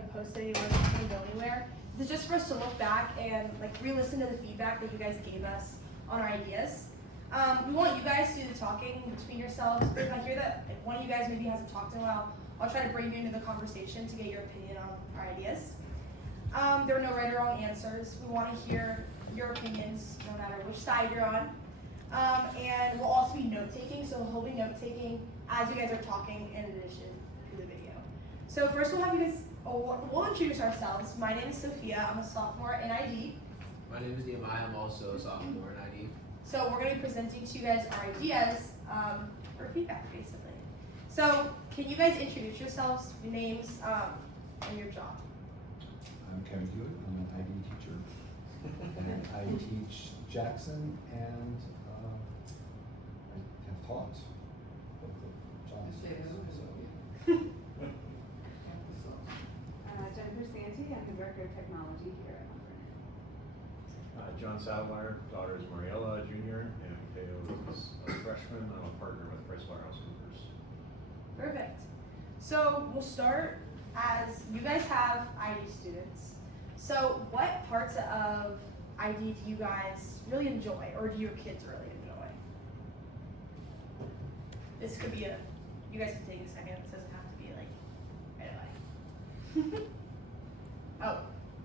be posted anywhere, it's not gonna go anywhere. This is just for us to look back and like re-listen to the feedback that you guys gave us on our ideas. We want you guys to do the talking between yourselves. If I hear that if one of you guys maybe hasn't talked in a while, I'll try to bring you into the conversation to get your opinion on our ideas. There are no right or wrong answers. We want to hear your opinions, no matter which side you're on. And we'll also be note-taking, so we'll be note-taking as you guys are talking in addition to the video. So first we'll have you guys, we'll introduce ourselves. My name is Sophia, I'm a sophomore in ID. My name is Nehemiah, I'm also a sophomore in ID. So we're going to be presenting to you guys our ideas for feedback, basically. So can you guys introduce yourselves, your names, and your job? I'm Kevin Hewitt, I'm an ID teacher, and I teach Jackson, and I have taught both of John's schools, so. Jennifer Santee, I'm the Director of Technology here at Mount Vernon. John Sadler, daughter is Mariella, junior, and Mateo is a freshman. I'm a partner with PricewaterhouseCoopers. Perfect. So we'll start as you guys have ID students. So what parts of ID do you guys really enjoy, or do your kids really enjoy? This could be you guys can take a second. It doesn't have to be like right away. Oh,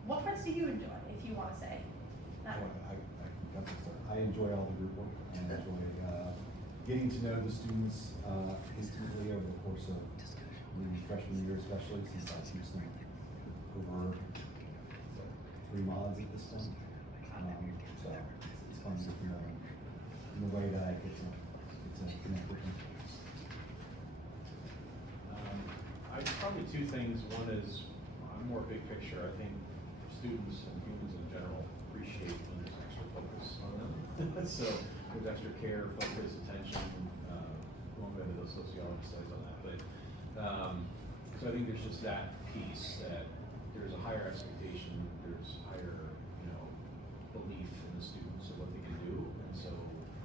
what parts do you enjoy, if you want to say? Not I enjoy all the group work, and I enjoy getting to know the students intimately over the course of the freshman year, especially since I teach them over 3 mods at this point. So it's fun to get to know them in the way that I get to connect with them. Probably 2 things. One is I'm more big picture. I think students and humans in general appreciate when there's extra focus on them. So there's extra care, focus, attention. Won't go into those sociology studies on that, but so I think there's just that piece that there's a higher expectation, there's higher, belief in the students of what they can do, and so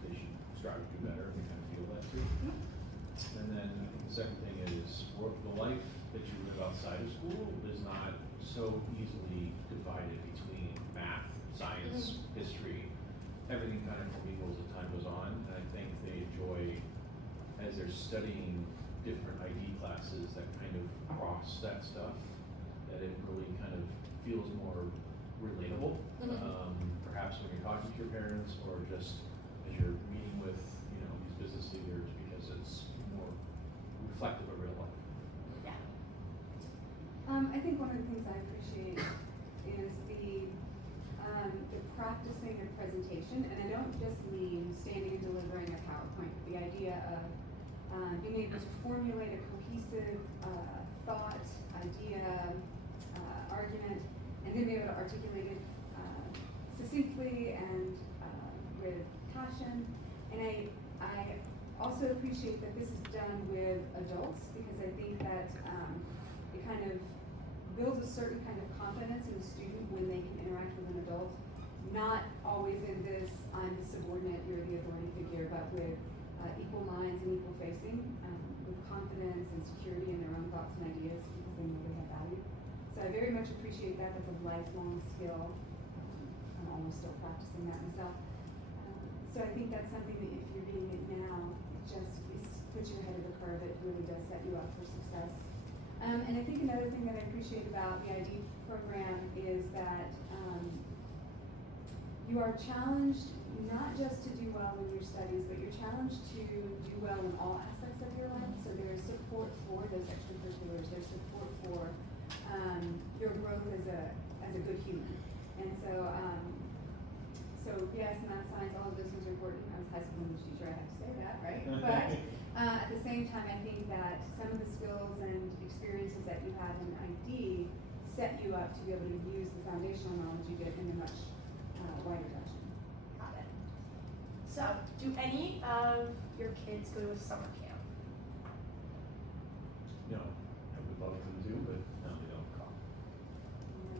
they should strive to do better. They kind of feel that too. And then I think the second thing is the life that you live outside of school is not so easily divided between math, science, history. Everything kind of commingles as time goes on, and I think they enjoy, as they're studying different ID classes that kind of cross that stuff, that it really kind of feels more relatable. Perhaps when you're talking to your parents, or just as you're meeting with these business leaders, because it's more reflective of real life. Yeah. I think one of the things I appreciate is the practicing of presentation, and I don't just mean standing and delivering a PowerPoint, but the idea of being able to formulate a cohesive thought, idea, argument, and then be able to articulate it succinctly and with passion. And I also appreciate that this is done with adults, because I think that it kind of builds a certain kind of confidence in the student when they can interact with an adult. Not always in this, I'm the subordinate, you're the authority figure, but with equal minds and equal facing, with confidence and security in their own thoughts and ideas, because they know they have value. So I very much appreciate that. That's a lifelong skill. I'm almost still practicing that myself. So I think that's something that if you're doing it now, it just puts you ahead of the curve. It really does set you up for success. And I think another thing that I appreciate about the ID program is that you are challenged not just to do well in your studies, but you're challenged to do well in all aspects of your life. So there's support for those extracurriculars. There's support for your growth as a good human. And so, yes, math, science, all of those things are important. I was a high school English teacher, I have to say that, right? But at the same time, I think that some of the skills and experiences that you have in ID set you up to be able to use the foundational knowledge you get in a much wider direction. Got it. So, do any of your kids go to a summer camp? No, I would love them to, but no, they don't.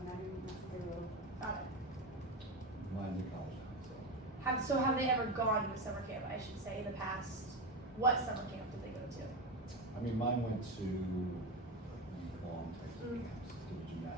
Not since they were Got it. Mine's in college now, so. Have they ever gone to a summer camp, I should say, in the past? What summer camp did they go to? I mean, mine went to long types of camps, to the gymnastics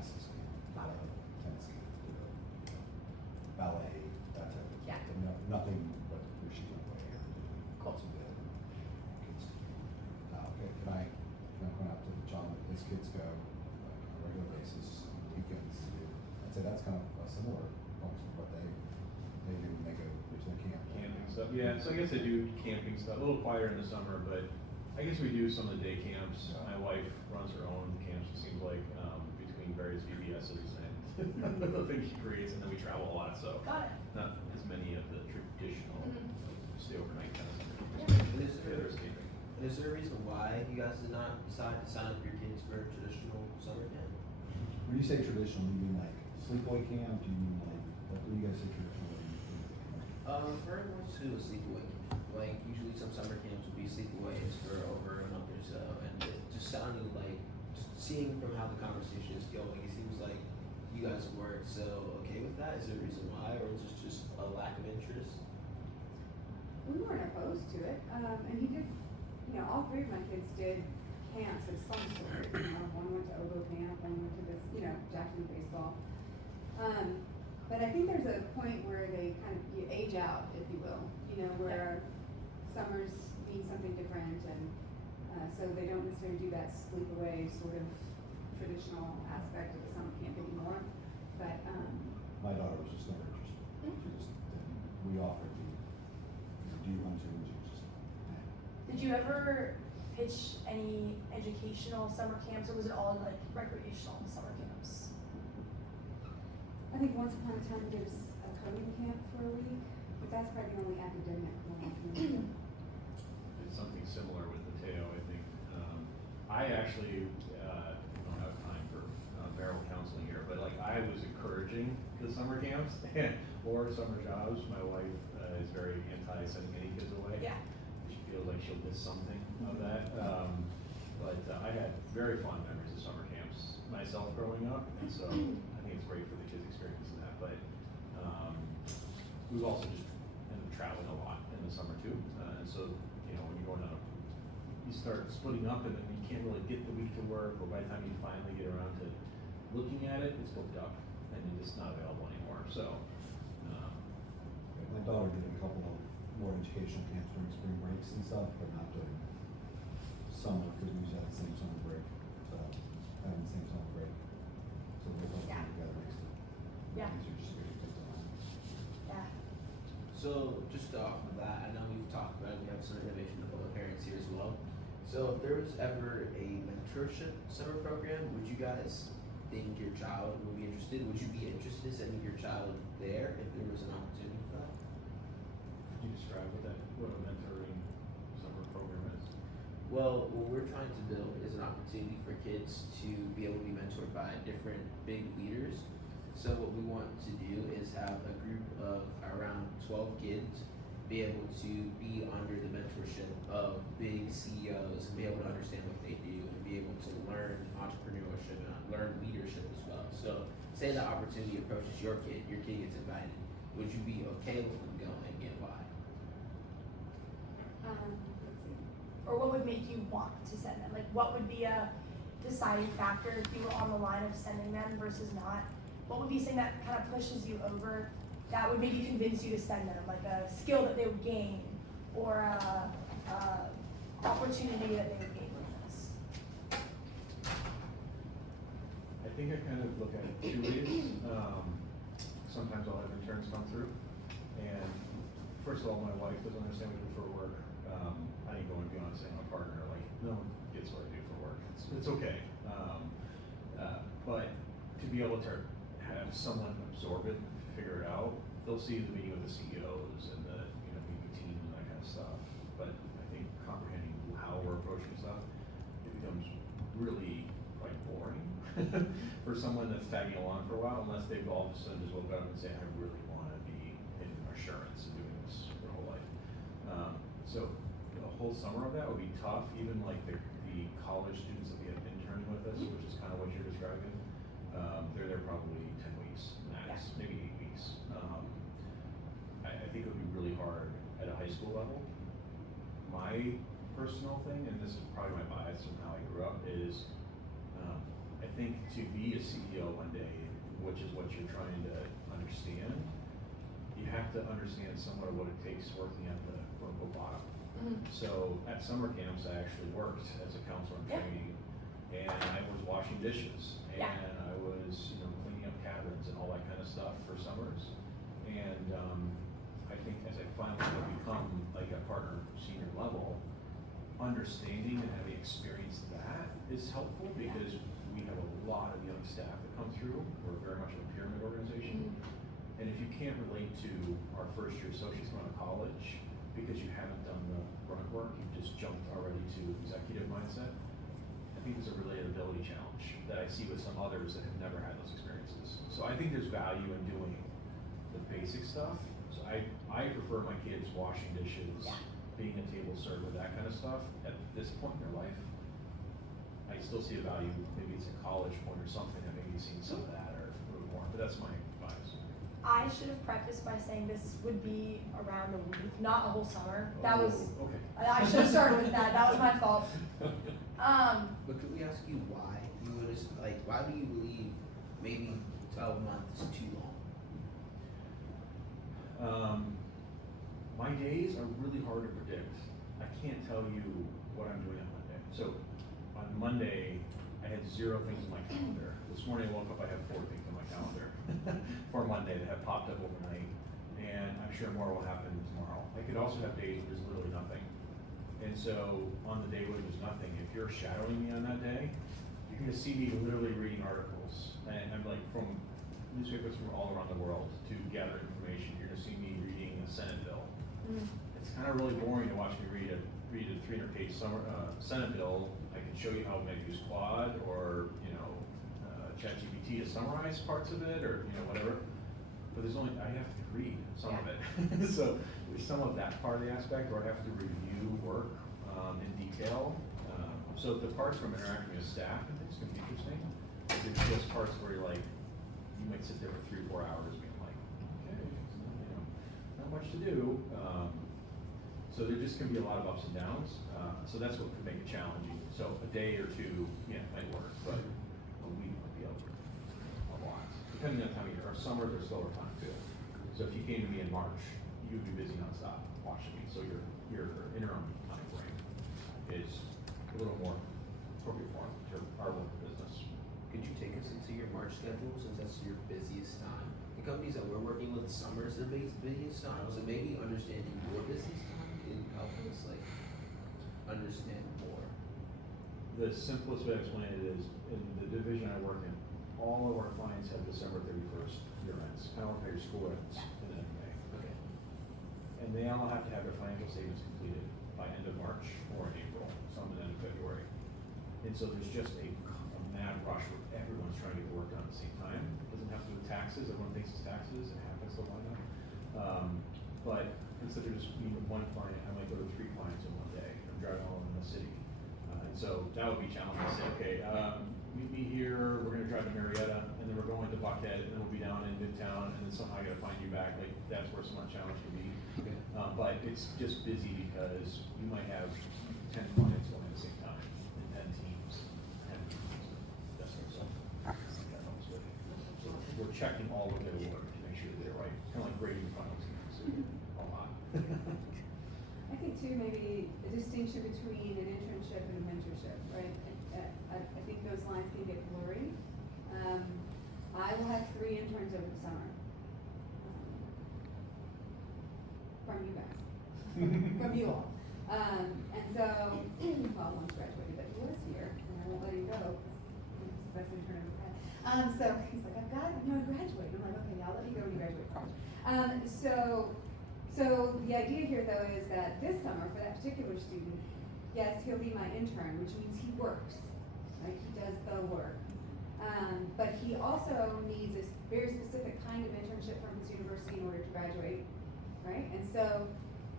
that's kind of a similar function to what they do when they go to the camp. Camping stuff, yeah, so I guess I do camping stuff, a little quieter in the summer, but I guess we do some of the day camps. Yeah. My wife runs her own camps, it seems like, between various VBSs and the things she creates, and then we travel a lot, so Got it. not as many of the traditional stay overnight kind of stuff. And is Yeah, there, there's camping. and is there a reason why you guys did not decide to sign up your kids for a traditional summer camp? When you say traditional, you mean like sleepaway camp? Do you mean like, what do you guys say traditional? What do you think? Referring more to a sleepaway camp. Like, usually some summer camps would be sleepaways for over a month or so, and it just sounded like, just seeing from how the conversation is going, it seems like you guys weren't so okay with that. Is there a reason why, or is this just a lack of interest? We weren't opposed to it, and he did, all three of my kids did camps of some sort. One went to Obo camp, one went to this, Jackson baseball. But I think there's a point where they you age out, if you will, where summers mean something different, and so they don't necessarily do that sleepaway sort of traditional aspect of the summer camp anymore. But My daughter was just never interested. She just didn't. We offered to, do you want to, and she was just, Did you ever pitch any educational summer camps, or was it all like recreational summer camps? I think once upon a time there was a coding camp for a week, but that's probably the only academic one I can remember. It's something similar with Mateo, I think. I actually, don't have time for marital counseling here, but like I was encouraging the summer camps or summer jobs. My wife is very anti-sending any kids away. Yeah. She feels like she'll miss something of that. But I had very fond memories of summer camps myself growing up, and so I think it's great for the kids experiencing that. But we've also just ended up traveling a lot in the summer too, and so when you're going on, you start splitting up, and then you can't really get the week to work, or by the time you finally get around to looking at it, it's booked up, and it's just not available anymore. So. My daughter did a couple of more educational camps during spring breaks and stuff, but not during summer, because we usually have the same summer break, so having the same summer break. So we're both Yeah. together makes it Yeah. easier just to get it done. Yeah. So, just off of that, I know we've talked about it, we have some innovation to other parents here as well. So, if there was ever a mentorship summer program, would you guys think your child would be interested? Would you be interested in sending your child there if there was an opportunity for that? Could you describe what a mentoring summer program is? Well, what we're trying to build is an opportunity for kids to be able to be mentored by different big leaders. So what we want to do is have a group of around 12 kids be able to be under the mentorship of big CEOs and be able to understand what they do and be able to learn entrepreneurship and learn leadership as well. So say the opportunity approaches your kid gets invited. Would you be okay with them going and why? Let's see. Or what would make you want to send them? Like, what would be a deciding factor if you were on the line of sending them versus not? What would be something that kind of pushes you over that would maybe convince you to send them? Like a skill that they would gain, or a opportunity that they would gain from this? I think I kind of look at it 2 ways. Sometimes I'll have interns come through, and first of all, my wife doesn't understand what I do for work. I ain't going beyond saying my partner, like, no one gets what I do for work. It's okay. But to be able to have someone absorb it, figure it out, they'll see the meeting with the CEOs and the meeting teams and that kind of stuff. But I think comprehending how we're approaching stuff, it becomes really quite boring for someone that's tagging along for a while, unless they've all of a sudden just woke up and say, I really want to be in assurance and doing this their whole life. So the whole summer of that would be tough. Even like the college students that we have interning with us, which is kind of what you're describing, they're there probably 10 weeks max, maybe 8 weeks. I think it would be really hard at a high school level. My personal thing, and this is probably my bias from how I grew up, is I think to be a CEO one day, which is what you're trying to understand, you have to understand somewhat what it takes working at the quote unquote bottom. So at summer camps, I actually worked as a counselor in training, and I was washing dishes, and Yeah. I was, you know, cleaning up cabins and all that kind of stuff for summers. And I think as I finally have become like a partner senior level, understanding and having experienced that is helpful because we have a lot of young staff that come through. We're very much a pyramid organization. And if you can't relate to our first year associates going to college because you haven't done the grunt work, you've just jumped already to executive mindset, I think there's a relatability challenge that I see with some others that have never had those experiences. So I think there's value in doing the basic stuff. So I prefer my kids washing dishes, Yeah. being a table server, that kind of stuff at this point in their life. I still see a value, maybe it's a college point or something that maybe you've seen some of that or a little more, but that's my bias. I should have prefaced by saying this would be around a week, not a whole summer. That was, Oh, okay. I should have started with that. That was my fault. But could we ask you why you would like? Why do you believe maybe 12 months is too long? My days are really hard to predict. I can't tell you what I'm doing on Monday. So on Monday, I had 0 things in my calendar. This morning I woke up, I have 4 things in my calendar for Monday that have popped up overnight. And I'm sure more will happen tomorrow. I could also have days where there's literally nothing. And so on the day where there's nothing, if you're shadowing me on that day, you're gonna see me literally reading articles. And I'm like from newspapers from all around the world to gather information. You're gonna see me reading a Senate bill. It's kind of really boring to watch me read a 300-page Senate bill. I can show you how maybe use Quad or, you know, ChatGPT to summarize parts of it or, you know, whatever. But I have to read some of it. So there's some of that part of the aspect where I have to review work in detail. So the parts where I'm interacting with staff and things can be interesting. But there's just parts where you're like, you might sit there for 3 or 4 hours being like, okay, you know, not much to do. So there just can be a lot of ups and downs. So that's what could make it challenging. So a day or 2, yeah, might work, but a week might be a lot. Depending on time of year. Our summers are slower time too. So if you came to me in March, you'd be busy nonstop watching me. So your interim time frame is a little more appropriate for our work business. Could you take us into your March schedule since that's your busiest time? The companies that we're working with, summer's their busiest time, so maybe understanding your busiest time can help us like understand more. The simplest way to explain it is in the division I work in, all of our clients have December 31st year ends, kind of like your school ends in the end of May. Okay. And they all have to have their financial statements completed by end of March or in April, some at the end of February. And so there's just a mad rush where everyone's trying to get the work done at the same time. It doesn't have to do with taxes, everyone thinks it's taxes, it happens to line up. But instead of just meeting with one client, I might go to 3 clients in one day. I'm driving all over the city. And so that would be challenging to say, okay, meet me here, we're gonna drive to Marietta, and then we're going to Buckhead, and then we'll be down in Midtown, and then somehow I gotta find you back, like, that's where some of the challenge can be. Okay. But it's just busy because you might have 10 clients going at the same time, and 10 teams, 10 teams. That's what that helps with. So we're checking all of their work to make sure that they're right, kind of like grading finals, so a lot. I think too, maybe a distinction between an internship and a mentorship, right? I think those lines can get blurry. I will have 3 interns over the summer. From you guys, from you all. And so, well, one's graduated, but he was here, and I won't let him go. He's the best intern I've ever had. So he's like, I graduate. I'm like, okay, I'll let you go when you graduate college. So the idea here though is that this summer for that particular student, yes, he'll be my intern, which means he works, right? He does the work. But he also needs a very specific kind of internship from his university in order to graduate, right? And so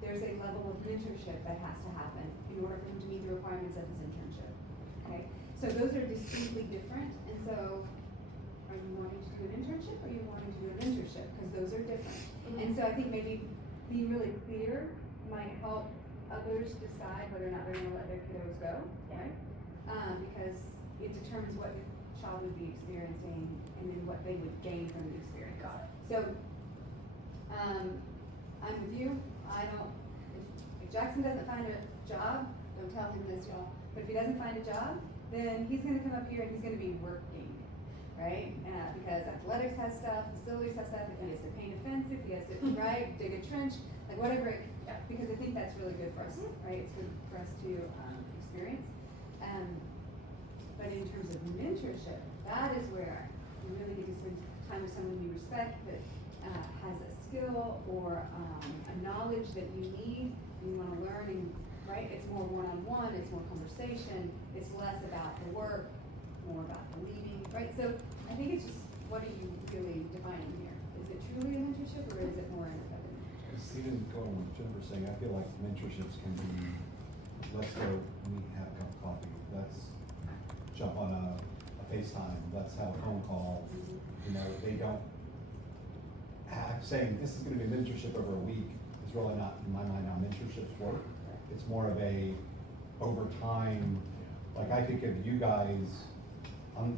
there's a level of mentorship that has to happen in order for him to meet the requirements of his internship, okay? So those are distinctly different, and so are you wanting to do an internship or are you wanting to do a mentorship? Because those are different. And so I think maybe being really clear might help others decide whether or not they're gonna let their kiddos go, right? Because it determines what the child would be experiencing and then what they would gain from the experience. Got it. So, I'm with you. If Jackson doesn't find a job, don't tell him this, y'all, but if he doesn't find a job, then he's gonna come up here and he's gonna be working, right? Because athletics has stuff, facilities has stuff, if he has to paint a fence, if he has to, right, dig a trench, like whatever, because I think that's really good for us, right? It's good for us to experience. But in terms of mentorship, that is where you really need to spend time with someone you respect that has a skill or a knowledge that you need and you want to learn, and right, it's more one-on-one, it's more conversation, it's less about the work, more about the leading, right? So I think it's just, what are you really defining here? Is it truly a mentorship or is it more independent? Even going with Jennifer's saying, I feel like mentorships can be, let's go meet, have a cup of coffee, let's jump on a FaceTime, let's have a phone call. You know, they don't have, saying this is gonna be mentorship over a week is really not, in my mind, how mentorships work. It's more of a, over time, like I could give you guys,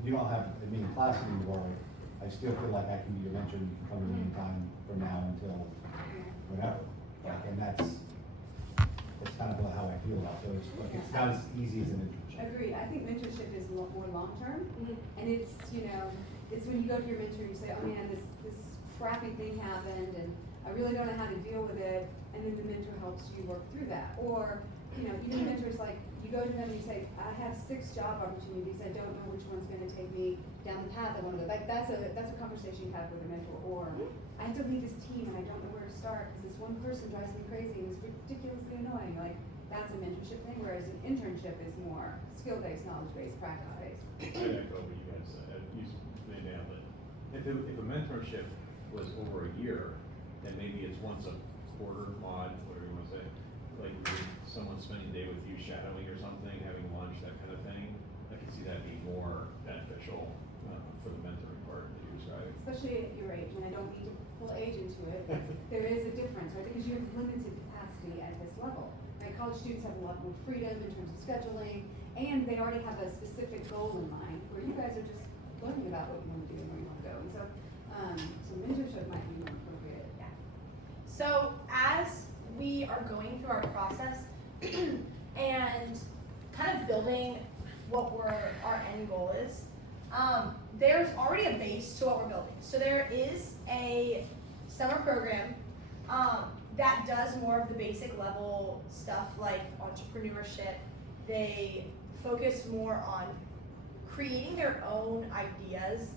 you don't have me in class anymore, I still feel like I can be your mentor, you can come in anytime from now until whenever. Like, and that's kind of how I feel about those, like, it's not as easy as an internship. Agreed. I think mentorship is more long-term, and it's, you know, it's when you go to your mentor and you say, oh man, this crappy thing happened, and I really don't know how to deal with it, and then the mentor helps you work through that. Or, you know, even mentors, like, you go to them and you say, I have 6 job opportunities, I don't know which one's gonna take me down the path I wanna go. Like, that's a conversation you have with a mentor. Or, I have to lead this team and I don't know where to start, because this one person drives me crazy and is ridiculously annoying. Like, that's a mentorship thing, whereas an internship is more skill-based, knowledge-based, practice-based. I echo what you guys said. You made it down, but if a mentorship was over a year, then maybe it's once a quarter, mod, whatever you wanna say. Like someone spending a day with you shadowing or something, having lunch, that kind of thing. I can see that being more beneficial for the mentoring part that you described. Especially at your age, and I don't mean to pull age into it, but there is a difference, right? Because you have limited capacity at this level. Right? College students have a lot more freedom in terms of scheduling, and they already have a specific goal in mind, where you guys are just learning about what you want to do and where you want to go. And so, so mentorship might be more appropriate. Yeah. So as we are going through our process and kind of building what our end goal is, there's already a base to what we're building. So there is a summer program that does more of the basic level stuff like entrepreneurship. They focus more on creating their own ideas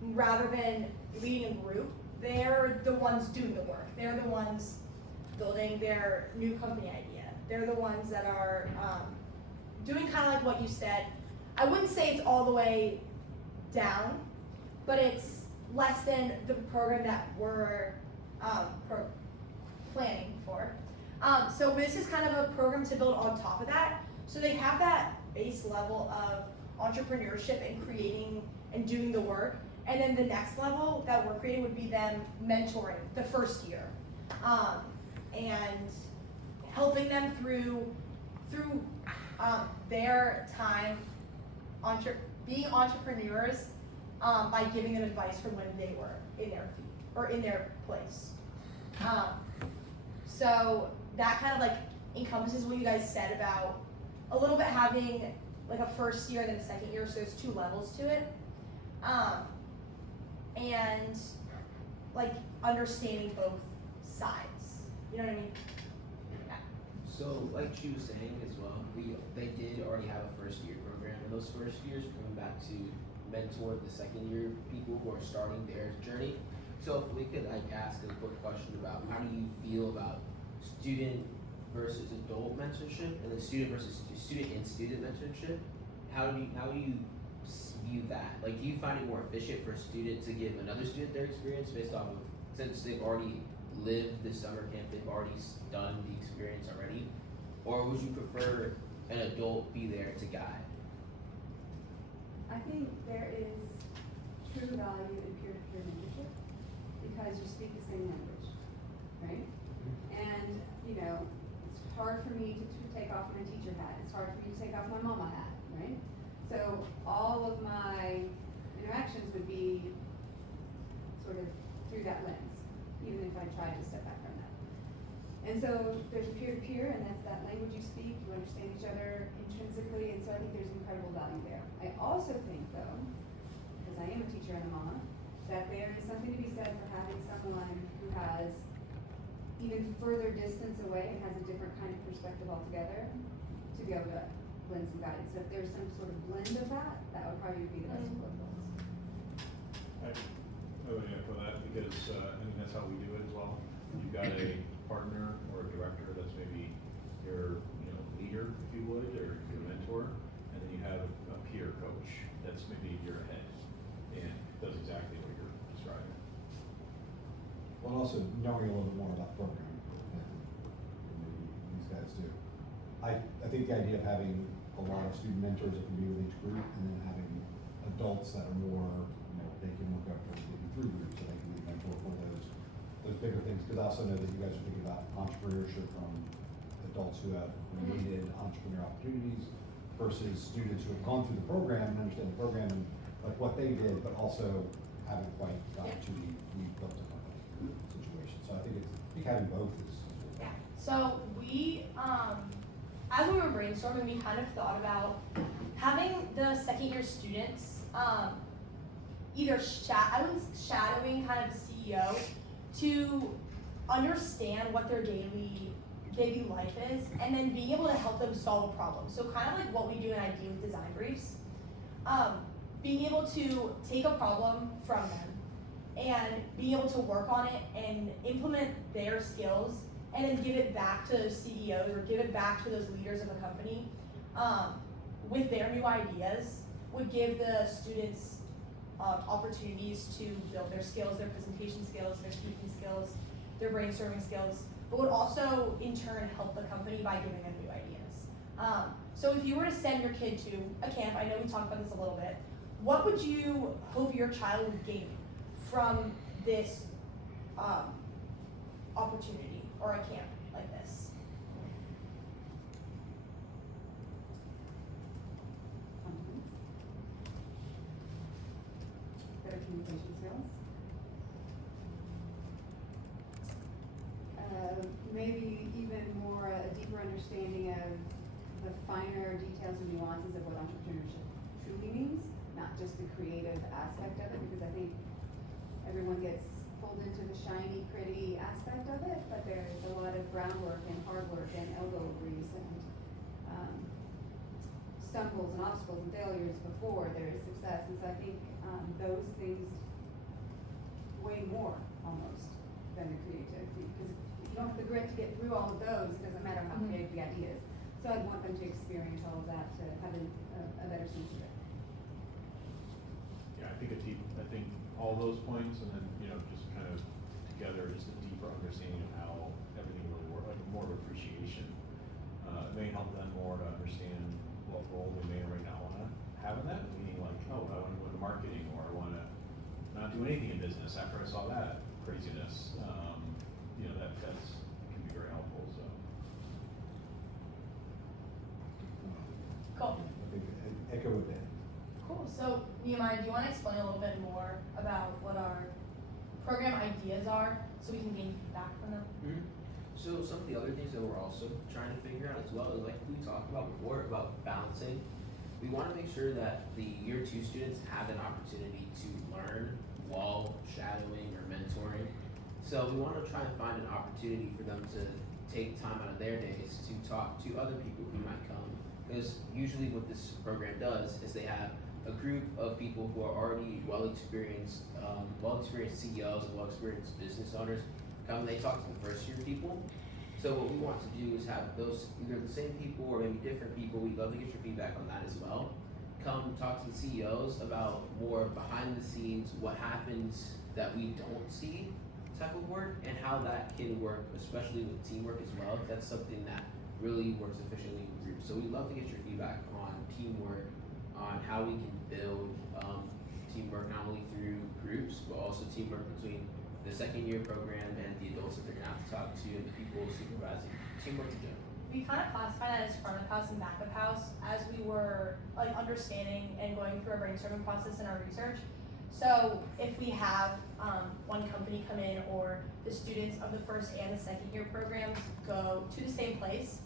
rather than leading a group. They're the ones doing the work. They're the ones building their new company idea. They're the ones that are doing kind of like what you said. I wouldn't say it's all the way down, but it's less than the program that we're planning for. So this is kind of a program to build on top of that. So they have that base level of entrepreneurship and creating and doing the work. And then the next level that we're creating would be them mentoring the first year. And helping them through their time being entrepreneurs by giving them advice from when they were in their feet or in their place. So that kind of like encompasses what you guys said about a little bit having like a first year and then a second year, so there's 2 levels to it. And like understanding both sides. You know what I mean? Yeah. So, like she was saying as well, they did already have a first year program, and those first years are coming back to mentor the second year people who are starting their journey. So, if we could like ask a quick question about how do you feel about student versus adult mentorship, and then student versus student and student mentorship? How do you view that? Like, do you find it more efficient for a student to give another student their experience based off of, since they've already lived the summer camp, they've already done the experience already? Or would you prefer an adult be there to guide? I think there is true value in peer-to-peer mentorship because you speak the same language, right? And, you know, it's hard for me to take off my teacher hat. It's hard for me to take off my mama hat, right? So all of my interactions would be sort of through that lens, even if I tried to step back from that. And so there's a peer-to-peer, and that's that language you speak, you understand each other intrinsically, and so I think there's incredible value there. I also think though, because I am a teacher and a mama, that there is something to be said for having someone who has even further distance away and has a different kind of perspective altogether to be able to lend some guidance. So if there's some sort of blend of that, that would probably be the best of both worlds. I would echo that because, I mean, that's how we do it as well. You've got a partner or a director that's maybe your, leader, if you would, or your mentor, and then you have a peer coach that's maybe your head and does exactly what you're describing. Well, also knowing a little bit more about the program than maybe these guys do. I think the idea of having a lot of student mentors that can be with each group, and then having adults that are more, they can work up maybe through groups, so they can be a mentor for those bigger things. Because I also know that you guys are thinking about entrepreneurship from adults who have created entrepreneur opportunities versus students who have gone through the program and understand the program and like what they did, but also haven't quite got to the we built a company situation. So I think having both is Yeah. So we, as we were brainstorming, we kind of thought about having the second year students either shadowing kind of the CEO to understand what their daily life is, and then being able to help them solve a problem. So kind of like what we do in ID with design briefs, being able to take a problem from them and being able to work on it and implement their skills, and then give it back to CEOs or give it back to those leaders of a company with their new ideas, would give the students opportunities to build their skills, their presentation skills, their speaking skills, their brainstorming skills, but would also in turn help the company by giving them new ideas. So if you were to send your kid to a camp, I know we talked about this a little bit, what would you hope your child would gain from this opportunity or a camp like this? Confidence. Better communication skills. Maybe even more a deeper understanding of the finer details and nuances of what entrepreneurship truly means, not just the creative aspect of it, because I think everyone gets pulled into the shiny, pretty aspect of it, but there's a lot of groundwork and hard work and elbow grease and stumbles and obstacles and failures before there is success. And so I think those things weigh more almost than the creativity, because if you don't have the grit to get through all of those, it doesn't matter how creative the idea is. So I'd want them to experience all of that to have a better sense of it. Yeah, I think all those points, and then, just kind of together, just a deeper understanding of how everything really works, like more of appreciation. May help them more to understand what role they may or may not want to have in that, meaning like, I want to go into marketing, or I want to not do anything in business after I saw that craziness. That's can be very helpful, so. Cool. I think echo with that. Cool. So Nehemiah, do you want to explain a little bit more about what our program ideas are so we can gain feedback from them? Mm-hmm. So some of the other things that we're also trying to figure out as well is like we talked about before about balancing. We want to make sure that the year 2 students have an opportunity to learn while shadowing or mentoring. So we want to try and find an opportunity for them to take time out of their days to talk to other people who might come. Because usually what this program does is they have a group of people who are already well-experienced CEOs and well-experienced business owners come and they talk to the first year people. So what we want to do is have those, either the same people or maybe different people, we'd love to get your feedback on that as well. Come talk to the CEOs about more behind the scenes, what happens that we don't see type of work, and how that can work, especially with teamwork as well. That's something that really works efficiently in groups. So we'd love to get your feedback on teamwork, on how we can build teamwork not only through groups, but also teamwork between the second year program and the adults that they're gonna have to talk to and the people supervising teamwork in general. We kind of classify that as front of house and back of house as we were like understanding and going through our brainstorming process and our research. So if we have one company come in, or the students of the first and the second year programs go to the same place,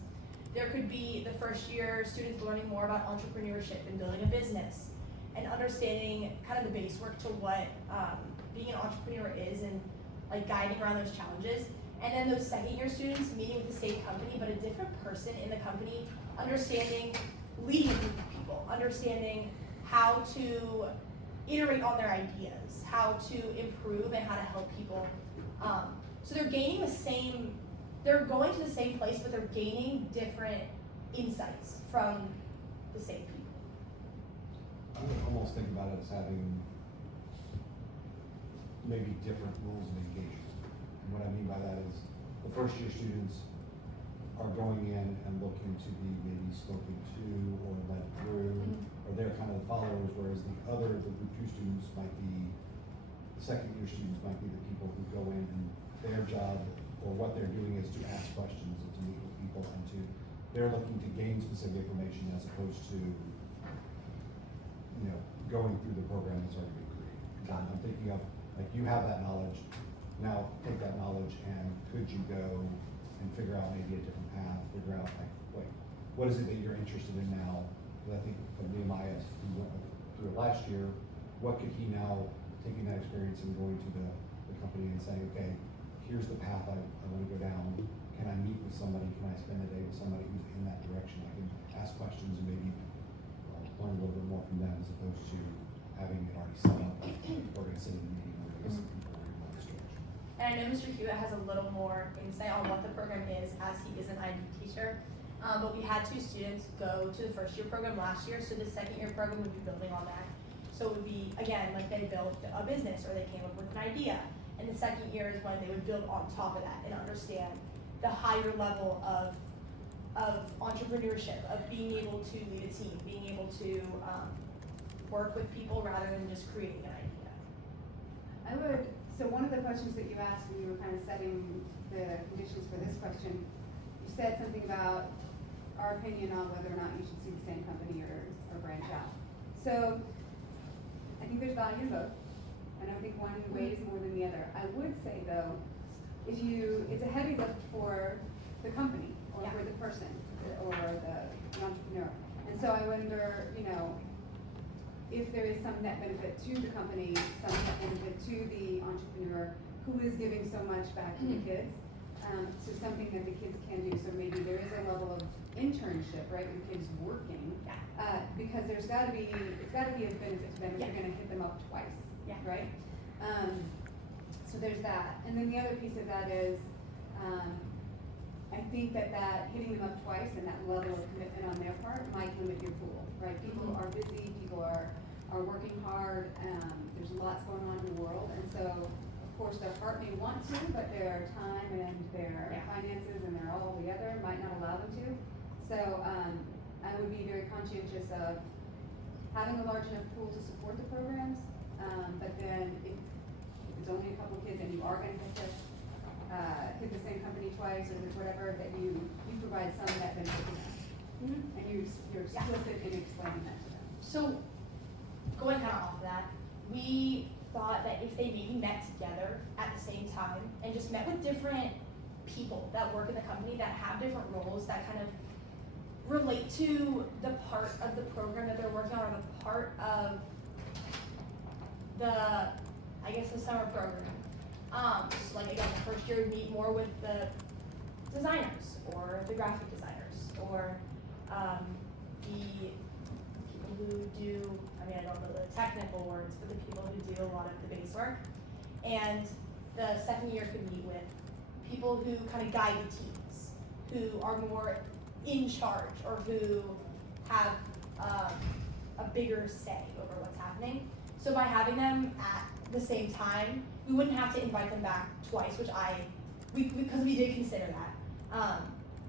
there could be the first year students learning more about entrepreneurship and building a business and understanding kind of the base work to what being an entrepreneur is, and like guiding around those challenges. And then those second year students meeting with the same company but a different person in the company, understanding leading a group of people, understanding how to iterate on their ideas, how to improve and how to help people. So they're gaining they're going to the same place, but they're gaining different insights from the same people. I would almost think about it as having maybe different rules of engagement. And what I mean by that is the first year students are going in and looking to be maybe spoken to or led through, or they're kind of the followers, whereas the group 2 students might be, the second year students might be the people who go in and their job or what they're doing is to ask questions and to meet with people and they're looking to gain specific information as opposed to, going through the program that's already been created. I'm thinking of, like, you have that knowledge, now take that knowledge and could you go and figure out maybe a different path, figure out like, what is it that you're interested in now? Because I think of Nehemiah, who went through it last year, what could he now, taking that experience and going to the company and saying, okay, here's the path I want to go down. Can I meet with somebody? Can I spend a day with somebody who's in that direction? I can ask questions and maybe learn a little bit more from them as opposed to having it already set up. We're going to sit in a meeting where we're going to see people in this direction. And I know Mr. Hewitt has a little more insight on what the program is, as he is an IB teacher. But we had 2 students go to the first year program last year, so the second year program would be building on that. So it would be, again, like they built a business or they came up with an idea. And the second year is when they would build on top of that and understand the higher level of entrepreneurship, of being able to lead a team, being able to work with people rather than just creating an idea. So one of the questions that you asked when you were kind of setting the conditions for this question, you said something about our opinion on whether or not you should see the same company or branch out. So I think there's value in both, and I think one weighs more than the other. I would say though, it's a heavy lift for the company or for the person or the entrepreneur. And so I wonder, if there is some net benefit to the company, some net benefit to the entrepreneur who is giving so much back to the kids. So something that the kids can do. So maybe there is a level of internship, right, with kids working. Because it's got to be a benefit to them if you're going to hit them up twice, right? So there's that. And then the other piece of that is, I think that hitting them up twice and that level of commitment on their part might limit your pool, right? People are busy, people are working hard, there's lots going on in the world, and so, of course, their heart may want to, but their time and their finances and their all the other might not allow them to. So, I would be very conscientious of having a large enough pool to support the programs, but then if it's only a couple of kids and you are going to hit the same company twice or whatever, that you provide some of that benefit to them. And you're explicit in explaining that to them. So going kind of off of that, we thought that if they maybe met together at the same time and just met with different people that work in the company that have different roles that kind of relate to the part of the program that they're working on, or the part of the summer program. So like again, the first year we meet more with the designers or the graphic designers or the people who do, I don't know the technical words, but the people who do a lot of the base work. And the second year could meet with people who kind of guide the teams, who are more in charge or who have a bigger say over what's happening. So by having them at the same time, we wouldn't have to invite them back twice, because we did consider that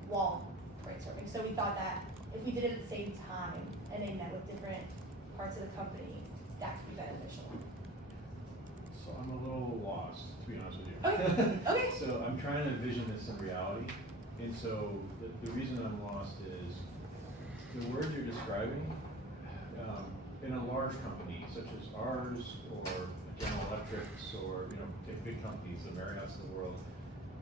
while brainstorming. So we thought that if we did it at the same time and they met with different parts of the company, that could be beneficial. So I'm a little lost, to be honest with you. Okay. Okay. So I'm trying to envision this in reality, and so the reason I'm lost is the words you're describing in a large company such as ours or General Electrics or, take big companies, the Marriotts of the world,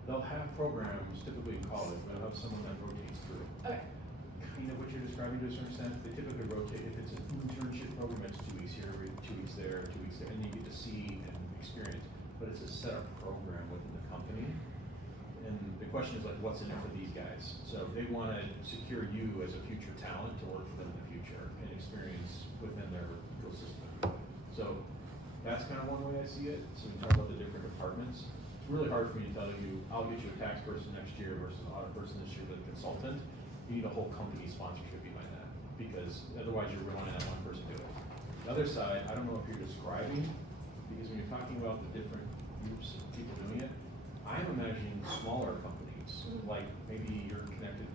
they'll have programs, typically in college, they'll have someone that rotates through. Okay. Kind of what you're describing to a certain extent, they typically rotate, if it's an internship program, it's 2 weeks here, 2 weeks there, 2 weeks there, and you get to see and experience, but it's a set up program within the company. And the question is like, what's in it for these guys? So they wanna secure you as a future talent to work for them in the future and experience within their ecosystem. So that's kind of one way I see it. So we talk about the different departments. It's really hard for me to tell you, I'll get you a tax person next year versus an audit person this year with a consultant. You need a whole company sponsorship behind that, because otherwise you're relying on one person to do it. The other side, I don't know if you're describing, because when you're talking about the different groups of people doing it, I'm imagining smaller companies, like maybe you're connected,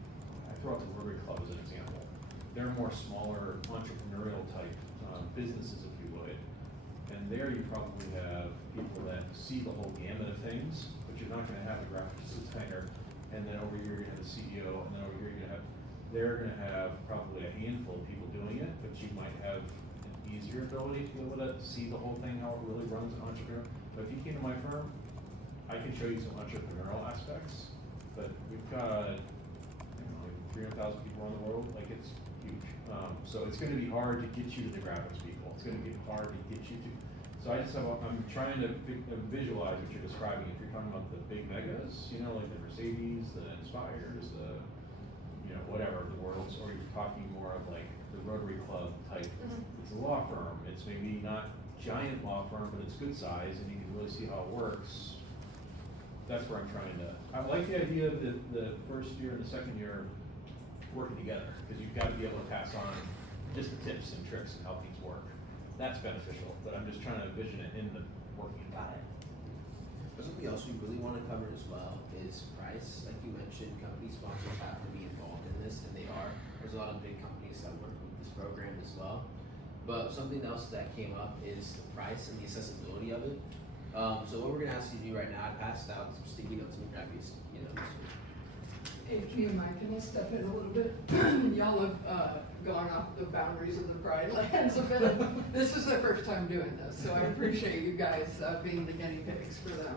I throw out the Rotary Club as an example. They're more smaller entrepreneurial type businesses, if you would. And there you probably have people that see the whole gamut of things, but you're not gonna have a graphic designer, and then over here you're gonna have a CEO, and then over here they're gonna have probably a handful of people doing it, but you might have an easier ability to be able to see the whole thing, how it really runs an entrepreneur. But if you came to my firm, I can show you some entrepreneurial aspects, but we've got, like 300,000 people around the world, like it's huge. So it's gonna be hard to get you to the graphics people. It's gonna be hard to get you to, so I'm trying to visualize what you're describing. If you're talking about the big megas, like the Mercedes, the Inspires, the, whatever, the worlds, or you're talking more of like the Rotary Club type. It's a law firm. It's maybe not giant law firm, but it's good size and you can really see how it works. That's where I'm trying to, I like the idea of the first year and the second year working together, because you've got to be able to pass on just the tips and tricks and how things work. That's beneficial, but I'm just trying to envision it in the working. Got it. Something else we really want to cover as well is price. Like you mentioned, company sponsors have to be involved in this, and they are. There's a lot of big companies that work with this program as well. But something else that came up is the price and the accessibility of it. So what we're gonna ask you to do right now, I passed out some sticky notes and grab these, Hey, if you mind, can I step in a little bit? Y'all have gone off the boundaries of the Pride Lands a bit. This is their first time doing this, so I appreciate you guys being the guinea pigs for them.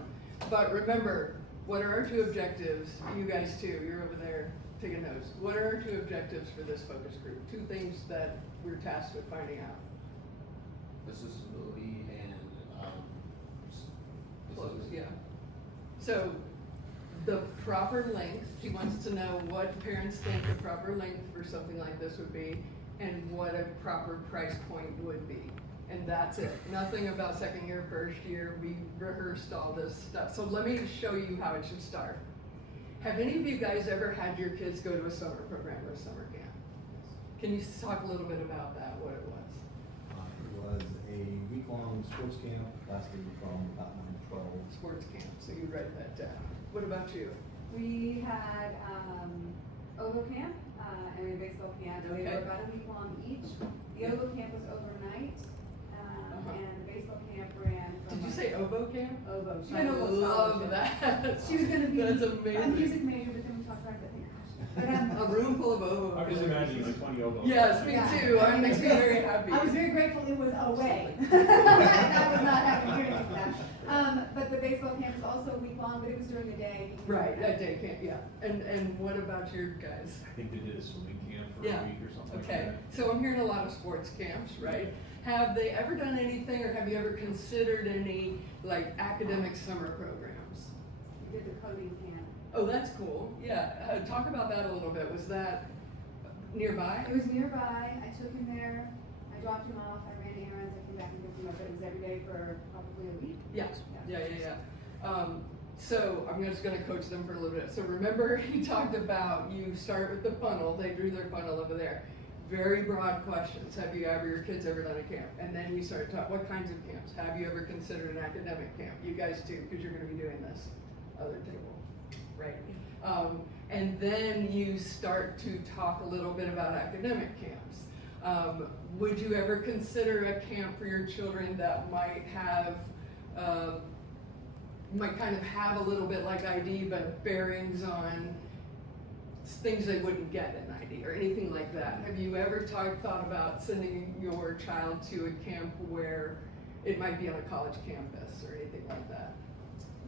But remember, what are our 2 objectives? You guys too, you're over there taking notes. What are our 2 objectives for this focus group? 2 things that we're tasked with finding out. accessibility and Close, yeah. So, the proper length, he wants to know what parents think the proper length for something like this would be, and what a proper price point would be. And that's it. Nothing about second year, first year. We rehearsed all this stuff. So let me show you how it should start. Have any of you guys ever had your kids go to a summer program or a summer camp? Can you talk a little bit about that, what it was? It was a week-long sports camp, lasting from about 9 to 12. Sports camp, so you write that down. What about you? We had, Ogo camp, and we had baseball camp. They Okay. were about a week long each. The Ogo camp was overnight, and the baseball camp ran from. Did you say oboe camp? Oboe. She I went oboe love scholarship. that. She was gonna be That's a amazing. music major, but then we talked about it, I think, but, A room full of oboe. I'm just imagining like 20 oboes. Yes, me Yeah. too. It makes me very happy. I was very grateful it was away. And I was not having to hear anything like that. But the baseball camp was also a week long, but it was during the day. Right, that day camp, yeah. And what about your guys? I think they did a swimming camp for Yeah. a week or something like Okay, that. so I'm hearing a lot of sports camps, right? Have they ever done anything, or have you ever considered any, like, academic summer programs? We did the coding camp. Oh, that's cool, yeah. Talk about that a little bit. Was that nearby? It was nearby. I took him there. I dropped him off. I ran errands. I came back and picked him up. It was every day for probably a week. Yeah. So I'm just gonna coach them for a little bit. So remember, he talked about you start with the funnel. They drew their funnel over there. Very broad questions. Have your kids ever done a camp? And then you start talking, what kinds of camps? Have you ever considered an academic camp? You guys too, because you're gonna be doing this. Other table, right? And then you start to talk a little bit about academic camps. Would you ever consider a camp for your children that might have, might kind of have a little bit like ID, but bearings on things they wouldn't get at 90 or anything like that. Have you ever thought about sending your child to a camp where it might be on a college campus or anything like that?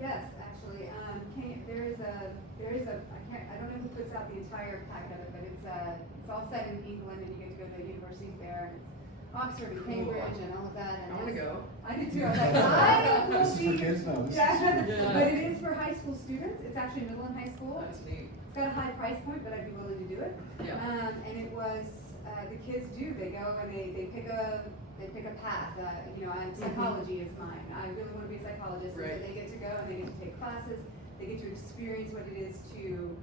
Yes, actually, I don't know who puts out the entire packet of it, but it's all set in England, and you get to go to the universities there, and it's Oxford and Cambridge and all of that. And I wanna go. I did too. I was like, I will This is for be. kids? No, this is- Yeah, Yeah. but it is for high school students. It's actually middle and high school. That's neat. It's got a high price point, but I'd be willing to do it. Yeah. And it was, the kids they go and they pick a path, psychology is mine, I really wanna be a psychologist, and so Right. they get to go and they get to take classes, they get to experience what it is to,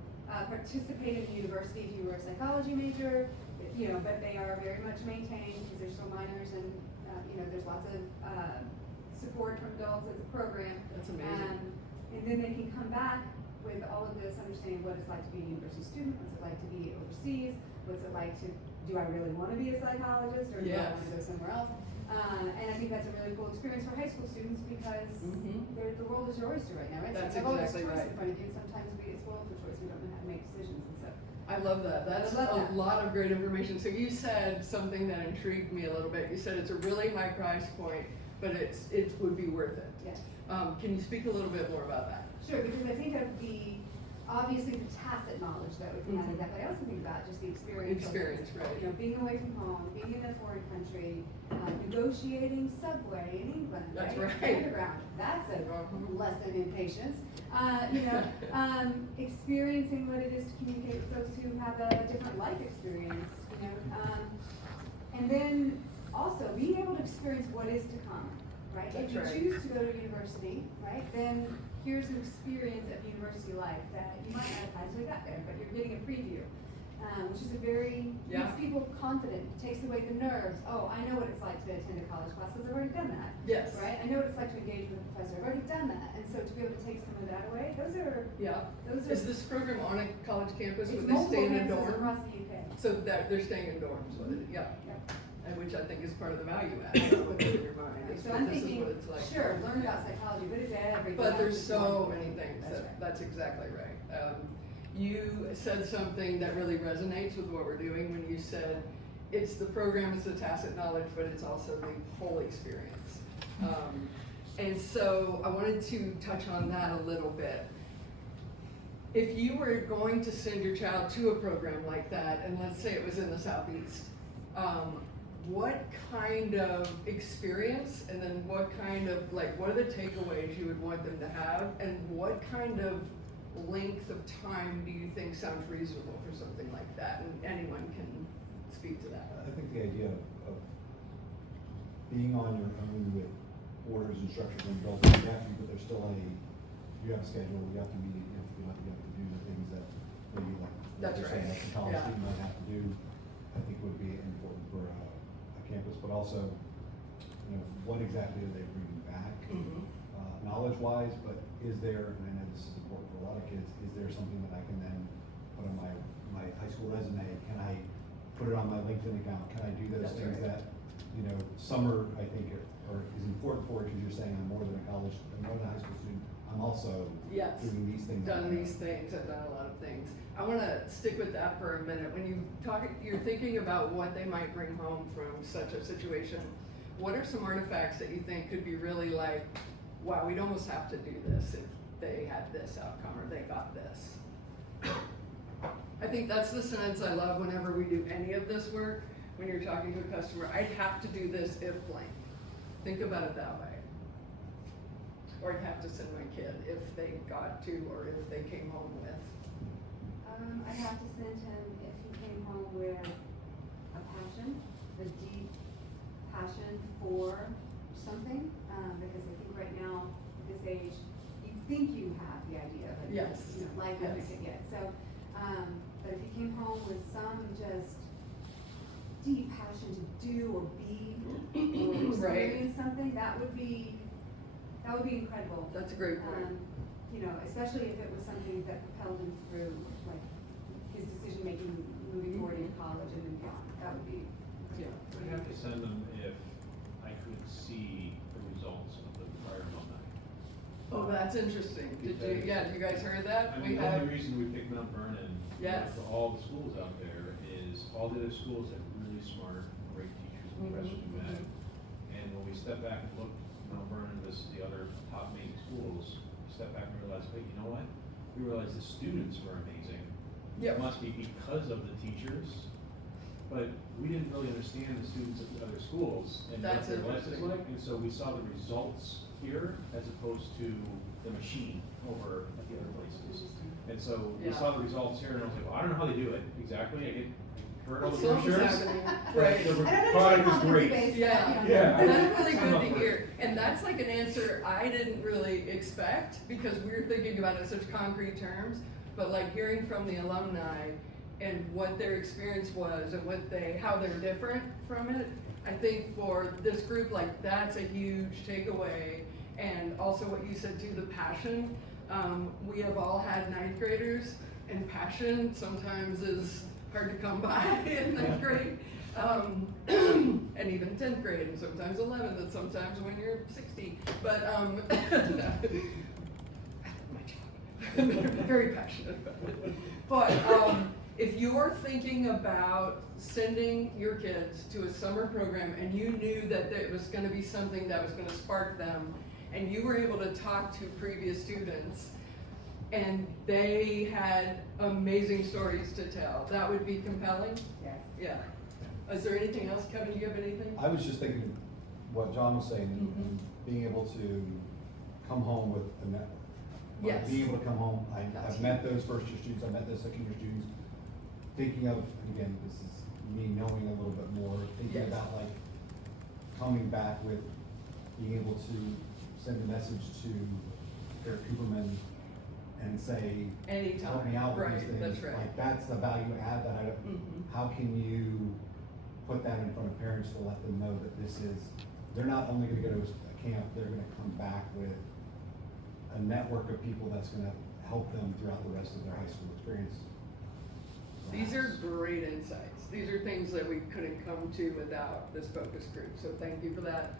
participate in the university if you were a psychology major, but they are very much maintained, because they're still minors, and, there's lots of, support from adults as a program. That's amazing. And then they can come back with all of this understanding what it's like to be a university student, what's it like to be overseas, what's it like to, do I really want to be a psychologist, or do I Yes. want to go somewhere else? And I think that's a really cool experience for high school students, because Mhm. the world is your oyster right now, right? That's So you have all this exactly choice right. in front of you, and sometimes we get spoiled for choice, we don't know how to make decisions and stuff. I love that. That's I love a that. lot of great information. So you said something that intrigued me a little bit. You said it's a really high price point, but it would be worth it. Yes. Can you speak a little bit more about that? Sure, because I think of obviously the tacit knowledge that would come out of Mhm. that, but I also think about just the experience. Experience, right. Being away from home, being in a foreign country, negotiating subway in England, That's right? right. Underground, that's a Mhm. lesson in patience. Experiencing what it is to communicate with those who have a different life experience, and then also being able to experience what is to come, right? That's If you right. choose to go to university, right, then here's an experience of university life that you might not have had until you got there, but you're getting a preview, which is Yeah. makes people confident, takes away the nerves. Oh, I know what it's like to attend a college class, because I've already done that. Yes. Right? I know what it's like to engage with a professor, I've already done that, and so to be able to take some of that away, those are Is this program on a college campus? it's Would they multiple stay in a campuses dorm? across the UK. So that they're staying in dorms with it, yeah. Yep. And which I think is part of the value add, what in your mind, is So that I'm this is thinking, what it's like. sure, learn about psychology, but it's everything. But else there's is so one. many things, That's right. that's exactly right. You said something that really resonates with what we're doing when you said, it's the program, it's the tacit knowledge, but it's also the whole experience. And so I wanted to touch on that a little bit. If you were going to send your child to a program like that, and let's say it was in the Southeast, what kind of experience, and then what kind of, what are the takeaways you would want them to have, and what kind of length of time do you think sounds reasonable for something like that? And anyone can speak to that. I think the idea of being on your own with orders and structures and built, you have to, but there's still you have a schedule, you have to meet, you have to do the things that maybe That's you're saying, right. like a college Yeah. student might have to do, I think would be important for a campus, but also, what exactly are they bringing back? Knowledge-wise, but is there, and I know this is important for a lot of kids, is there something that I can then put on my high school resume? Can I put it on my LinkedIn account? Can I do those That's things right. that, summer, I think, is important for it, because you're saying I'm more than a college, I'm more than a high school student, I'm also Yes. doing these things. Done these things, I've done a lot of things. I wanna stick with that for a minute. When you're thinking about what they might bring home from such a situation, what are some artifacts that you think could be really wow, we'd almost have to do this if they had this outcome or they got this? I think that's the sentence I love whenever we do any of this work. When you're talking to a customer, I'd have to do this if blank. Think about it that way. Or I'd have to send my kid if they got to, or if they came home with. I'd have to send him if he came home with a passion, a deep passion for something, because I think right now, at this age, you think you have the idea, but Yes. Life Yes. hasn't yet. So, but if he came home with some just deep passion to do or be or experience something, that would be incredible. That's a great point. Especially if it was something that propelled him through, his decision making moving forward in college and then beyond. That would be. Yeah. I'd have to send them if I could see the results of the prior alumni. Oh, that's interesting. Did you guys heard that? I mean, the only reason we picked Mount Vernon Yes. for all the schools out there is all the other schools have really smart, great teachers and professors who met. And when we step back and look, Mount Vernon versus the other top main schools, we step back and realize, wait, you know what? We realize the students were amazing. Yep. It must be because of the teachers, but we didn't really understand the students at the other schools and what That's their life is interesting. like, and so we saw the results here as opposed to the machine over at the other places. And so we Yeah. saw the results here, and I was like, well, I don't know how they do it exactly. I get heard all the Something's brochures. happening. But Right. the I don't understand product is competency great. based, Yeah. but, you know. Yeah. That's really I'm good up to for it. hear, and that's like an answer I didn't really expect, because we were thinking about it in such concrete terms, but like hearing from the alumni and what their experience was and how they're different from it, I think for this group, like, that's a huge takeaway. And also what you said too, the passion, we have all had ninth graders, and passion sometimes is hard to come by in ninth grade. And even 10th grade, and sometimes 11th, and sometimes when you're 60, but, my job, very passionate about it. But, if you're thinking about sending your kids to a summer program and you knew that it was gonna be something that was gonna spark them, and you were able to talk to previous students, and they had amazing stories to tell, that would be compelling? Yes. Yeah. Is there anything else, Kevin, do you have anything? I was just thinking what John was saying, and being able to come home with a network. Like, Yes. being able to come home, I've Gotcha. met those first year students, I've met those second year students, thinking of, and again, this is me knowing a little bit more, thinking Yes. about like coming back with being able to send a message to Eric Cooperman and say, Anytime. help me out with Right, these things. that's right. Like, that's the value add that how can you put that in front of parents to let them know that this is, they're not only gonna go to a camp, they're gonna come back with a network of people that's gonna help them throughout the rest of their high school experience. These are great insights. These are things that we couldn't come to without this focus group, so thank you for that.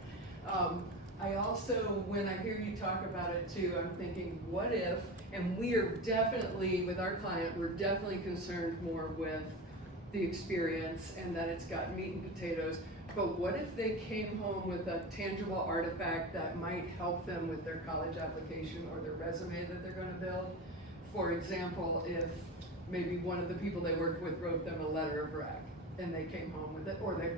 I also, when I hear you talk about it too, I'm thinking, what if, and we are definitely, with our client, we're definitely concerned more with the experience and that it's got meat and potatoes, but what if they came home with a tangible artifact that might help them with their college application or their resume that they're gonna build? For example, if maybe one of the people they worked with wrote them a letter of rec and they came home with it, or they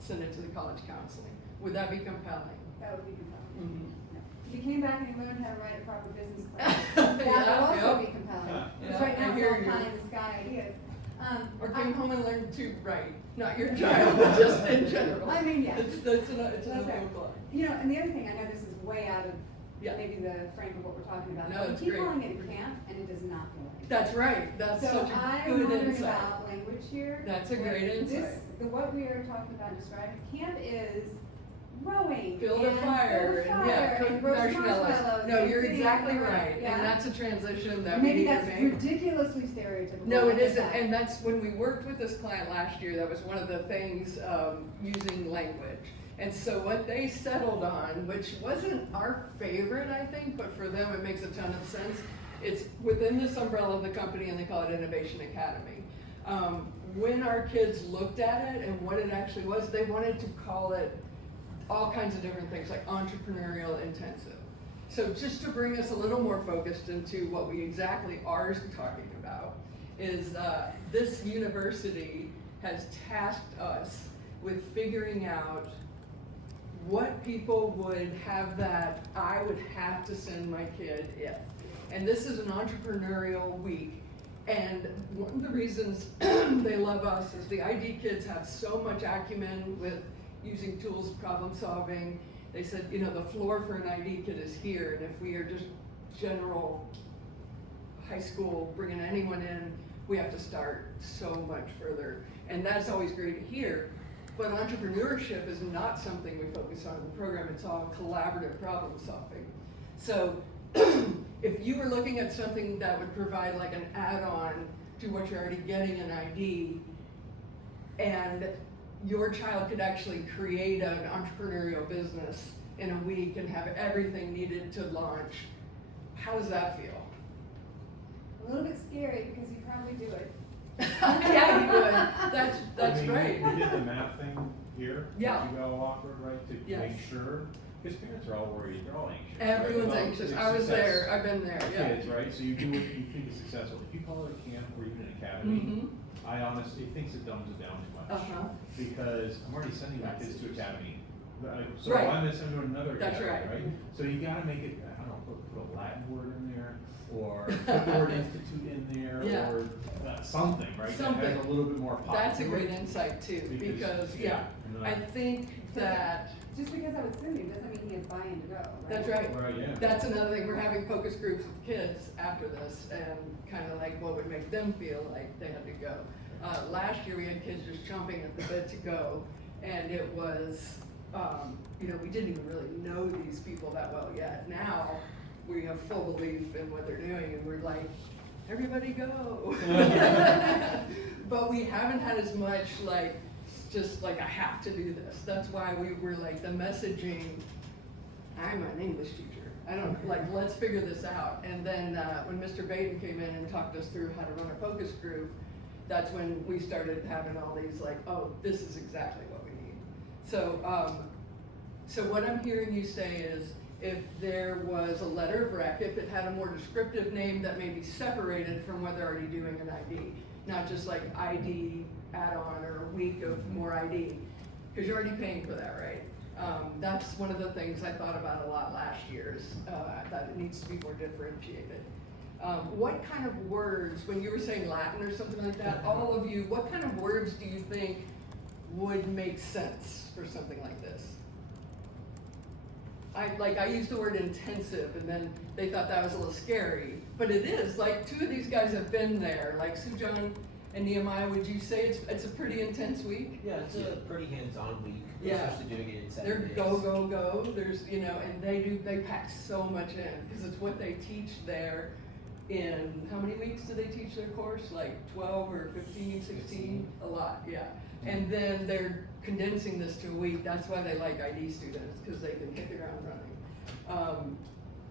sent it to the college counseling, would that be compelling? That would be compelling. Mm-hmm. If you came back and you learned how to write a proper business plan, that Yeah, would also yep. be compelling. Yeah. Because Yeah, right I now it's hear all you. pie in the sky ideas. Or came home and learned to write, not your child, but just in general. I mean, yeah. It's another right. book. You know, and the other thing, I know this is way out of Yeah. maybe the frame of what we're talking about. No, but it's we keep great. calling it a camp, and it does not feel like it. That's right, that's So such a I'm good wondering insight. about language here. That's a What great insight. What we are talking about and describing, camp is rowing. Build a and fire, build a and yeah, fire, cook and roast marshmallows. No, and you're sitting exactly on the right, road, yeah? and that's a transition that we Maybe need to that's make. ridiculously stereotypical. No, I it get isn't, that. and that's when we worked with this client last year, that was one of the things, using language. And so what they settled on, which wasn't our favorite, I think, but for them it makes a ton of sense. It's within this umbrella of the company, and they call it Innovation Academy. When our kids looked at it and what it actually was, they wanted to call it all kinds of different things, like entrepreneurial intensive. So just to bring us a little more focused into what we exactly are talking about, is this university has tasked us with figuring out what people would have that I would have to send my kid if. And this is an entrepreneurial week. And one of the reasons they love us is the ID kids have so much acumen with using tools, problem solving. They said, you know, the floor for an ID kid is here, and if we are just general high school, bringing anyone in, we have to start so much further. And that's always great to hear. But entrepreneurship is not something we focus on in the program, it's all collaborative problem solving. So if you were looking at something that would provide like an add-on to what you're already getting in ID, and your child could actually create an entrepreneurial business in a week and have everything needed to launch, how does that feel? A little bit scary because you probably do it. Yeah, you would. That's I mean, right. We did the math thing here. Yeah. That you go offer, right, to Yes. make sure, because parents are all worried, they're all anxious. right, Everyone's about anxious. the I was success there. I've been there. of Yeah. Kids, right, so you do what you think is successful. If you call it a camp or even an academy, Mhm. I honestly think it dumbs it down too much. Uh-huh. Because I'm already sending my That's kids to academy. So Right. why am I sending them to another That's academy, right. right? So you gotta make it, I don't know, put a Latin word in there, or put the word institute in there, Yeah. or something, right? That Something. has a little bit more pop That's a to great it. insight too, because, yeah, yeah, and then I think that, Just because I was sending doesn't mean he has buy-in to go, right? that's right. Right, yeah. That's another thing, we're having focus groups with kids after this, and kind of like what would make them feel like they had to go. Last year, we had kids just chomping at the bit to go, and it was, you know, we didn't even really know these people that well yet. Now, we have full belief in what they're doing, and we're like, everybody go. But we haven't had as much like, just like, I have to do this. That's why we were like, the messaging, I'm an English teacher. I don't, like, let's figure this out. And then, when Mr. Baden came in and talked us through how to run a focus group, that's when we started having all these like, oh, this is exactly what we need. So, so what I'm hearing you say is, if there was a letter of rec, if it had a more descriptive name that may be separated from what they're already doing in ID, not just like ID add-on or a week of more ID, because you're already paying for that, right? That's one of the things I thought about a lot last year, is that it needs to be more differentiated. What kind of words, when you were saying Latin or something like that, all of you, what kind of words do you think would make sense for something like this? I used the word intensive, and then they thought that was a little scary, but it is. Like, two of these guys have been there, like Sujan and Nehemiah. Would you say it's a pretty intense week? Yeah, it's a pretty hands-on week, Yeah. especially doing it in 7 They're days. go. There's, you know, and they pack so much in, because it's what they teach there in, how many weeks do they teach their course? Like 12 or 15, 16? A lot, yeah. And then they're condensing this to a week. That's why they like ID students, because they can hit the ground running.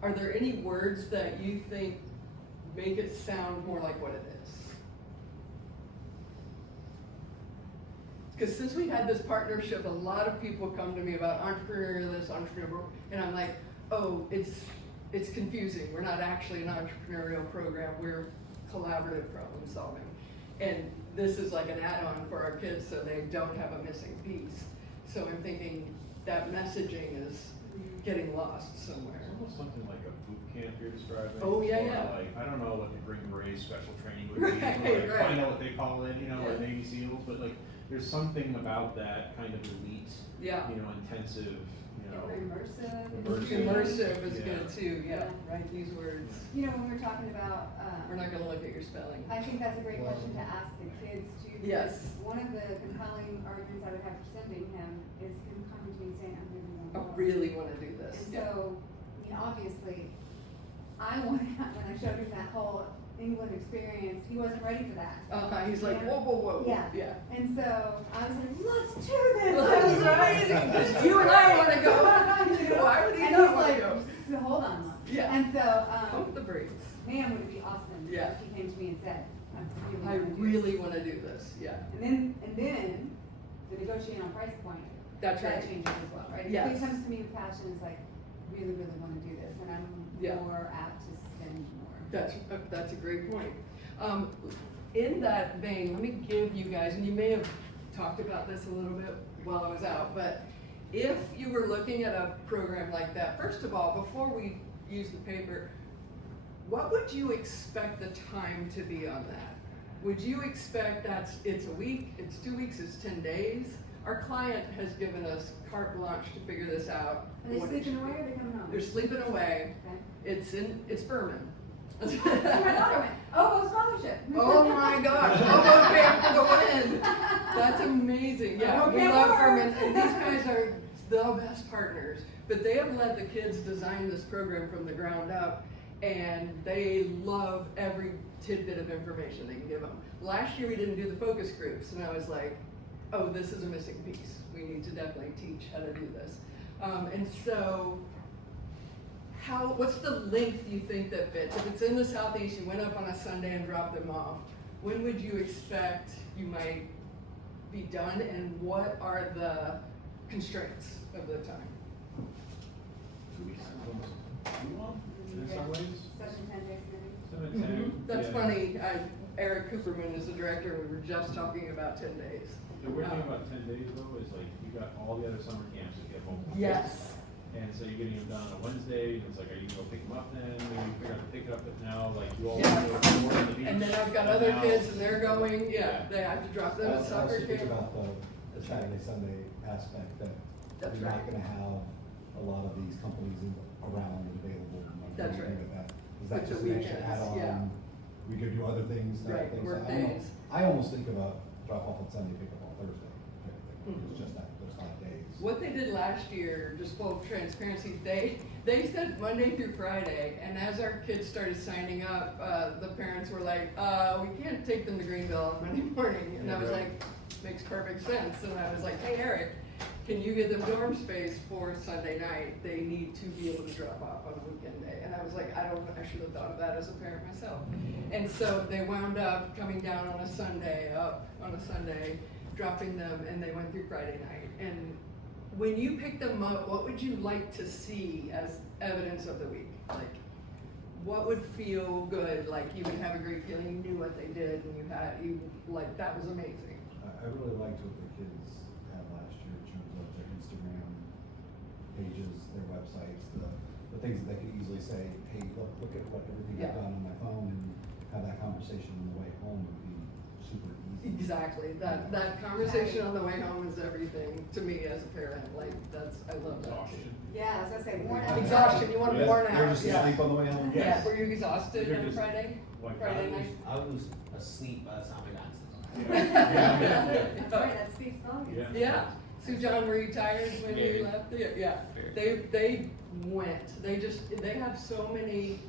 Are there any words that you think make it sound more like what it is? Because since we had this partnership, a lot of people come to me about entrepreneurial this, entrepreneurial, and I'm like, oh, it's confusing. We're not actually an entrepreneurial program. We're collaborative problem solving. And this is like an add-on for our kids, so they don't have a missing piece. So I'm thinking that messaging is getting lost somewhere. It's almost something like a boot camp you're describing. Oh, yeah, or yeah. Like, I don't know what the Green Berets special training would be, Right, or like, right. find out what they call it, you know, or Yeah. Navy SEALs, but like, there's something about that kind of elite, Yeah. you know, intensive, you know. Immersive is Yeah. good too, yeah, Yeah. write these words. You know, when we're talking about, We're not gonna look at your spelling. I think that's a great question to ask the kids too. because Yes. One of the compelling arguments I would have for sending him is him coming to me and saying, I I'm really wanna do this. And Yeah. so, you know, obviously, when I showed him that whole England experience, he wasn't ready for that. He's like, Yeah. whoa. Yeah. And so I was like, let's do this. Well, that was amazing, 'cause you and I wanna go. Why would he And not he's wanna like, go? so hold on, Mom. Yeah. And so, Pump the brakes. man, would it be awesome Yeah. if he came to me and said, I really wanna do this, yeah. And then the negotiating on price point. That's right. That changes as well, right? Yes. If he comes to me with passion, it's like, really wanna do this, and I'm Yeah. more apt to spend more. That's a great point. In that vein, let me give you guys, and you may have talked about this a little bit while I was out, but if you were looking at a program like that, first of all, before we use the paper, what would you expect the time to be on that? Would you expect it's a week, it's 2 weeks, it's 10 days? Our client has given us carte blanche to figure this out. Are they what it sleeping should away be. or are they coming home? They're sleeping away. Okay. It's Berman. So my daughter went, oh, scholarship. Oh my gosh, Obo Camp for the win. That's amazing, yeah, Obo we Camp love works. Furman, and these guys are the best partners. But they have let the kids design this program from the ground up, and they love every tidbit of information they can give them. Last year we didn't do the focus groups, and I was like, oh, this is a missing piece. We need to definitely teach how to do this. And so, what's the length you think that fits? If it's in the southeast, you went up on a Sunday and dropped them off, when would you expect you might be done, and what are the constraints of the time? 2 weeks is almost too long in some ways. 7 to 10 days maybe. 7 to 10. That's yeah. funny, Eric Cooperman is the director, we were just talking about 10 days. The weird thing about 10 days though is like you got all the other summer camps that get home. Yes. And so you're getting them done on a Wednesday, and it's like, are you gonna go pick them up then? Maybe you figure out to pick it up, but now like you all Yeah. go to work on the beach. And then I've got and other now- kids and they're going, Yeah. they have to drop them I at soccer also think camp. about the Saturday, Sunday aspect that That's you're not right. gonna have a lot of these companies around and available. and like, That's what do you right. do with that? Is With that the just an extra weekends, add-on? yeah. We could do other things, Right, things. work I don't know. days. I almost think about drop off on Sunday, pick up on Thursday. Mhm. It's just that, those 5 days. What they did last year, just full transparency, they said Monday through Friday, and as our kids started signing up, the parents were like, we can't take them to Greenville on Monday morning, and I was Right. like, makes perfect sense, and I was like, hey, Eric, can you get them dorm space for Sunday night? They need to be able to drop off on a weekend day, and I was like, I should have thought of that as a parent myself. And so they wound up coming down on a Sunday, up on a Sunday, dropping them, and they went through Friday night. And when you pick them up, what would you like to see as evidence of the week? Like, what would feel good? Like you would have a great feeling, you knew what they did, and like, that was amazing. I really liked what the kids had last year in terms of their Instagram pages, their websites, the things that they could easily say, hey, look at what everything I've Yeah. done on my phone, and have that conversation on the way home would be super easy. Exactly, that conversation on the way home is everything to me as a parent, like, I love that. Exhaustion. Yeah, I was gonna say, worn out. Exhaustion, you want to Yeah. worn You're out, just yeah. asleep on the way home? Yeah, Yes. were you exhausted You're on just Friday? wiped Friday out. night? I was asleep by the time I got to That's right, that speaks volumes. Yeah. Yeah, Sue John, were you tired when Yeah. you left? Yeah, Very. they went, they have so many,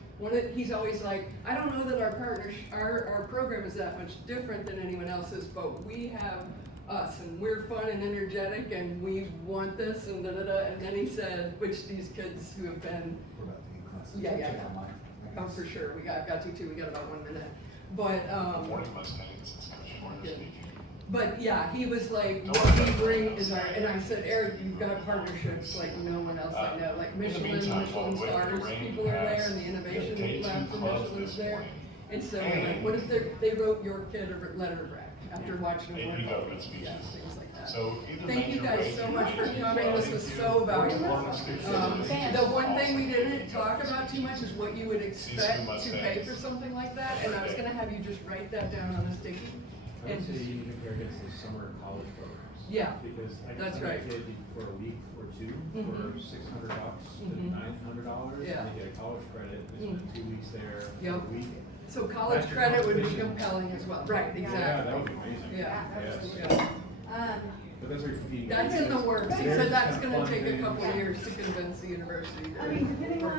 he's always like, I don't know that our program is that much different than anyone else's, but we have us, and we're fun and energetic, and we want this, and da-da-da, and then he said, which these kids who have been, We're about to get classes. Yeah, yeah, Check yeah. out my oh, guys. for sure, I've got to too, we got about 1 minute, but, Morning Mustangs, it's Coach Warner Yeah. speaking. but yeah, he was like, what we bring is our, and I said, Eric, you've got partnerships like no one else I know, like In the Michelin meantime, while Michelin we wait for stars, the rain people are there, pass, and the innovation day lab 2 for clubs Michelin is this there. morning. And so, like, what if they wrote your kid a letter of rec after watching them AP work? government Yeah, speeches. things like that. So either Thank you major guys way so you much for can coming, this was so valuable. Fans. The one thing we didn't talk about too much is what you would expect to pay for something like that, and I was gonna have you just write that down on this sticky. I would And say just, you need to compare against the summer college programs. Yeah. Because I can That's send right. a kid for a week or two for Mhm. $600 to Mhm. $900, Yeah. and they get a college credit, they spend 2 weeks there, Yep. a week. so college That's your credit would be competition. compelling as well, right, Yeah. exactly. Yeah, that would be amazing. Yeah, Yes. yeah. But that's where you're competing. That's in the works, he There's said that's kind of gonna fun take a things. couple of years to convince the university. to- I mean, depending on